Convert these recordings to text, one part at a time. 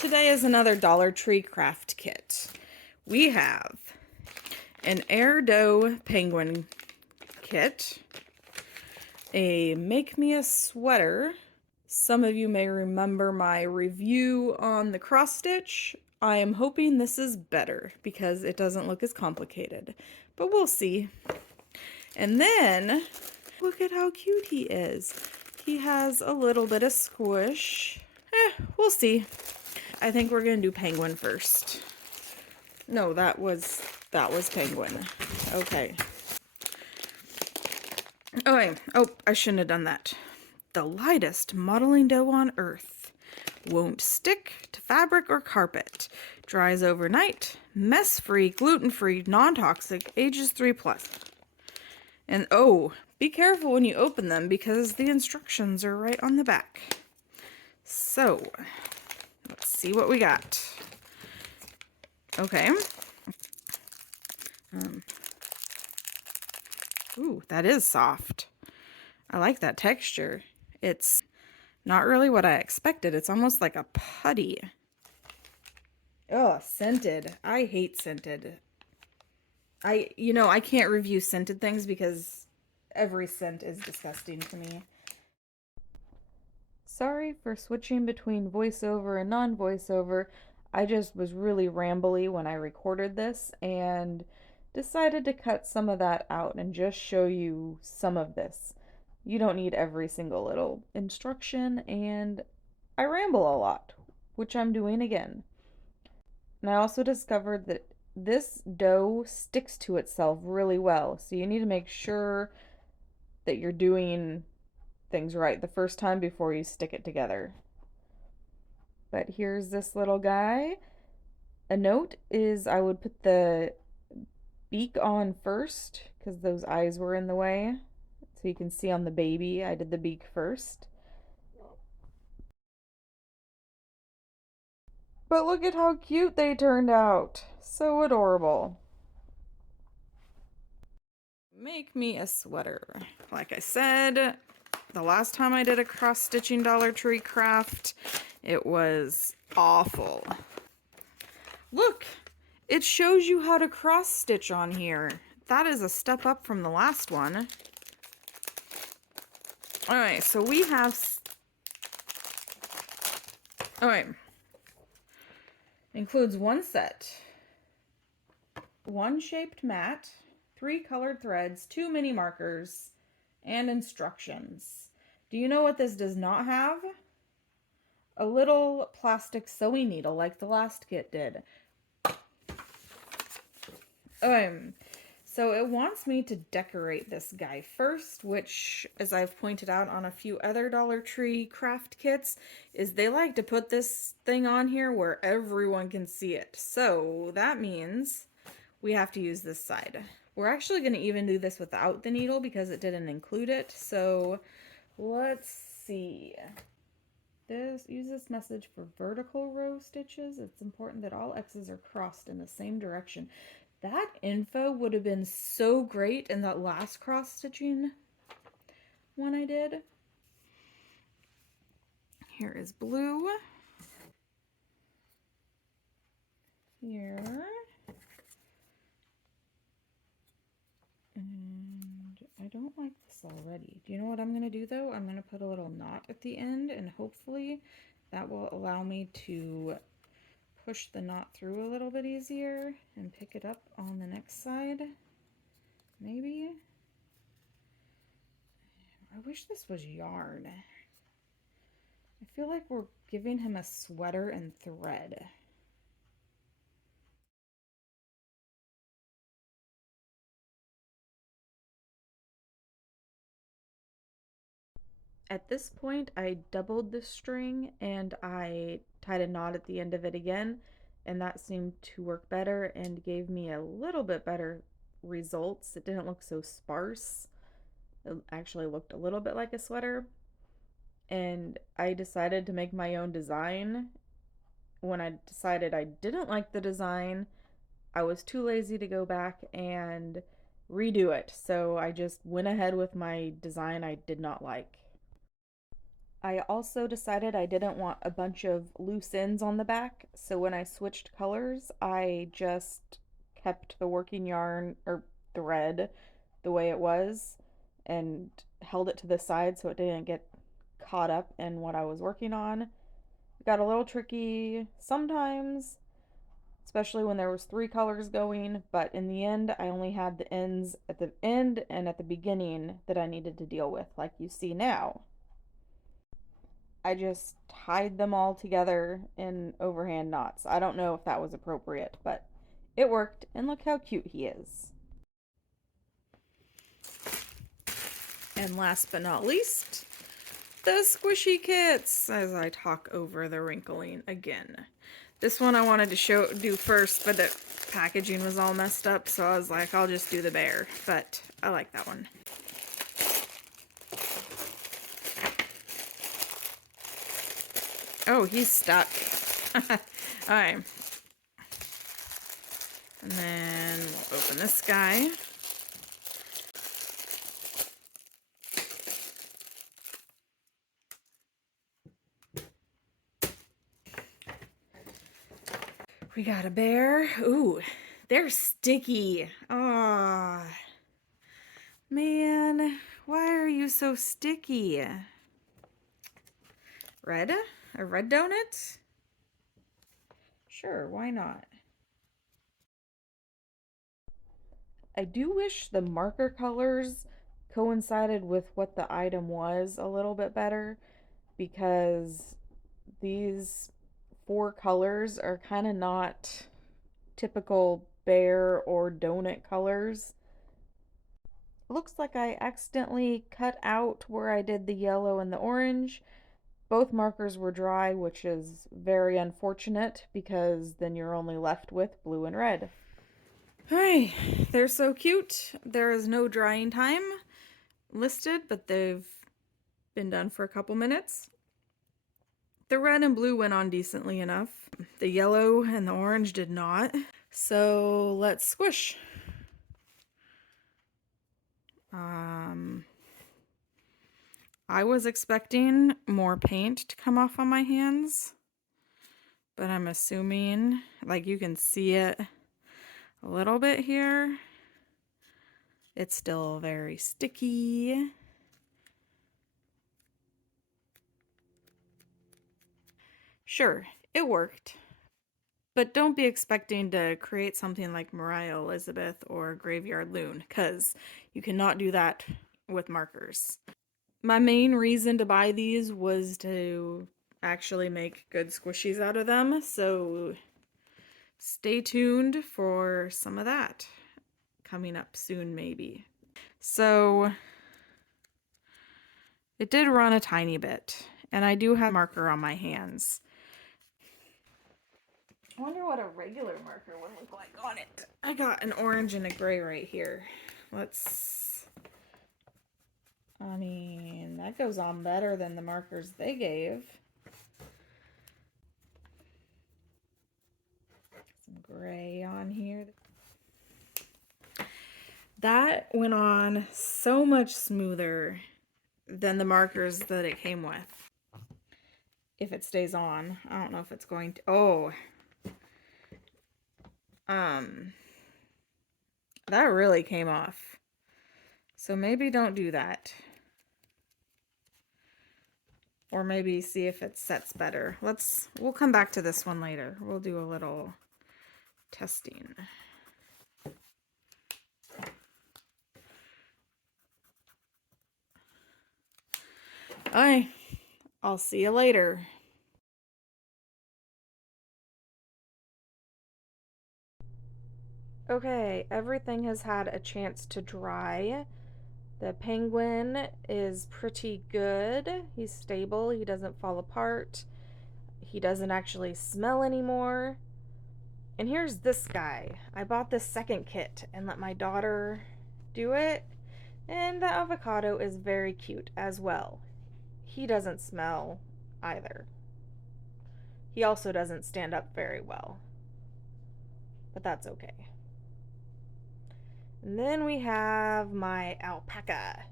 Today is another Dollar Tree craft kit. We have an Air Dough penguin kit, a Make Me a Sweater. Some of you may remember my review on the cross stitch. I am hoping this is better because it doesn't look as complicated, but we'll see. And then, look at how cute he is. He has a little bit of squish. We'll see. I think we're gonna do penguin first. No, that was penguin. Okay. Okay. Oh, I shouldn't have done that. The lightest modeling dough on earth. Won't stick to fabric or carpet. Dries overnight. Mess-free, gluten-free, non-toxic, ages 3+. And oh, be careful when you open them because the instructions are right on the back. So, let's see what we got. Okay. Ooh, that is soft. I like that texture. It's not really what I expected. It's almost like a putty. Oh, scented. I hate scented. I can't review scented things because every scent is disgusting to me. Sorry for switching between voiceover and non-voiceover. I just was really rambly when I recorded this and decided to cut some of that out and just show you some of this. You don't need every single little instruction, and I ramble a lot, which I'm doing again. And I also discovered that this dough sticks to itself really well, so you need to make sure that you're doing things right the first time before you stick it together. But here's this little guy. A note is I would put the beak on first because those eyes were in the way. So you can see on the baby, I did the beak first. But look at how cute they turned out. So adorable. Make me a sweater. Like I said, the last time I did a cross-stitching Dollar Tree craft, it was awful. Look, it shows you how to cross-stitch on here. That is a step up from the last one. Alright, so we have... Alright. Includes one set, one shaped mat, 3 colored threads, 2 mini markers, and instructions. Do you know what this does not have? A little plastic sewing needle like the last kit did. So it wants me to decorate this guy first, which, as I've pointed out on a few other Dollar Tree craft kits, is they like to put this thing on here where everyone can see it. So that means we have to use this side. We're actually going to even do this without the needle because it didn't include it. So let's see. Use this message for vertical row stitches. It's important that all X's are crossed in the same direction. That info would have been so great in that last cross stitching one I did. Here is blue. Here. And I don't like this already. Do you know what I'm going to do though? I'm going to put a little knot at the end, and hopefully that will allow me to push the knot through a little bit easier and pick it up on the next side. Maybe. I wish this was yarn. I feel like we're giving him a sweater and thread. At this point, I doubled the string and I tied a knot at the end of it again, and that seemed to work better and gave me a little bit better results. It didn't look so sparse. It actually looked a little bit like a sweater. And I decided to make my own design. When I decided I didn't like the design, I was too lazy to go back and redo it. So I just went ahead with my design I did not like. I also decided I didn't want a bunch of loose ends on the back, so when I switched colors, I just kept the working yarn or thread the way it was and held it to the side so it didn't get caught up in what I was working on. It got a little tricky sometimes, especially when there was three colors going, but in the end I only had the ends at the end and at the beginning that I needed to deal with, like you see now. I just tied them all together in overhand knots. I don't know if that was appropriate, but it worked, and look how cute he is. And last but not least, the squishy kits, as I talk over the wrinkling again. This one I wanted to do first, but the packaging was all messed up, so I was like, I'll just do the bear, but I like that one. Oh, he's stuck. Alright. And then we'll open this guy. We got a bear. Ooh, they're sticky. Aw. Man, why are you so sticky? Red? A red donut? Sure, why not? I do wish the marker colors coincided with what the item was a little bit better, because these four colors are kind of not typical bear or donut colors. It looks like I accidentally cut out where I did the yellow and the orange. Both markers were dry, which is very unfortunate because then you're only left with blue and red. Hi, they're so cute. There is no drying time listed, but they've been done for a couple minutes. The red and blue went on decently enough. The yellow and the orange did not. So let's squish. I was expecting more paint to come off on my hands, but I'm assuming, like you can see it a little bit here, it's still very sticky. Sure, it worked, but don't be expecting to create something like Mariah Elizabeth or Graveyard Loon, because you cannot do that with markers. My main reason to buy these was to actually make good squishies out of them, so stay tuned for some of that coming up soon, maybe. So it did run a tiny bit, and I do have a marker on my hands. I wonder what a regular marker would look like on it. I got an orange and a gray right here. I mean, that goes on better than the markers they gave. Some gray on here. That went on so much smoother than the markers that it came with. If it stays on. I don't know if it's going to. Oh. That really came off. So maybe don't do that. Or maybe see if it sets better. We'll come back to this one later. We'll do a little testing. Alright, I'll see you later. Okay, everything has had a chance to dry. The penguin is pretty good. He's stable. He doesn't fall apart. He doesn't actually smell anymore. And here's this guy. I bought this second kit and let my daughter do it. And the avocado is very cute as well. He doesn't smell either. He also doesn't stand up very well. But that's okay. And then we have my alpaca.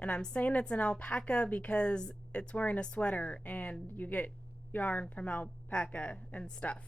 And I'm saying it's an alpaca because it's wearing a sweater and you get yarn from alpaca and stuff.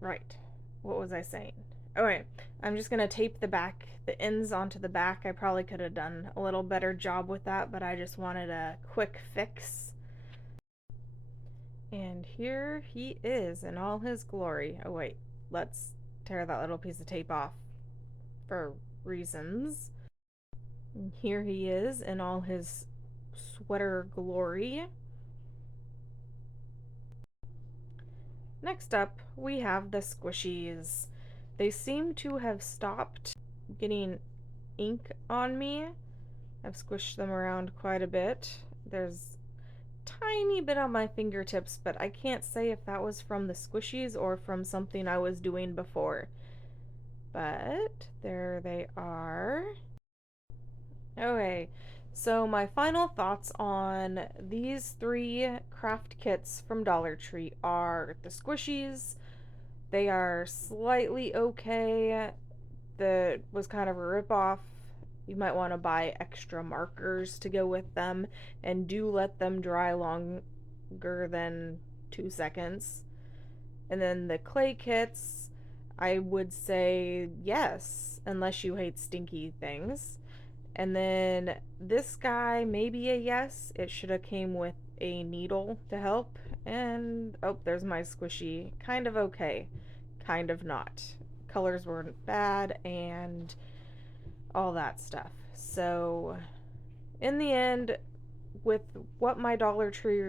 Right. What was I saying? Okay, I'm just gonna tape the ends onto the back. I probably could have done a little better job with that, but I just wanted a quick fix. And here he is in all his glory. Oh wait, let's tear that little piece of tape off for reasons. And here he is in all his sweater glory. Next up, we have the squishies. They seem to have stopped getting ink on me. I've squished them around quite a bit. There's a tiny bit on my fingertips, but I can't say if that was from the squishies or from something I was doing before. But there they are. Okay, so my final thoughts on these 3 craft kits from Dollar Tree are the squishies. They are slightly okay. That was kind of a ripoff. You might want to buy extra markers to go with them, and do let them dry longer than 2 seconds. And then the clay kits, I would say yes, unless you hate stinky things. And then this guy, maybe a yes. It should have came with a needle to help. And oh, there's my squishy. Kind of okay, kind of not. Colors weren't bad and all that stuff. So in the end, with what my Dollar Tree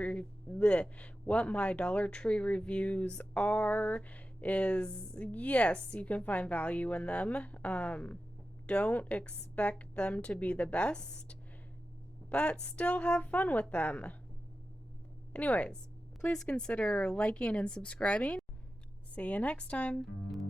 reviews are, is yes, you can find value in them. Don't expect them to be the best, but still have fun with them. Anyways, please consider liking and subscribing. See you next time.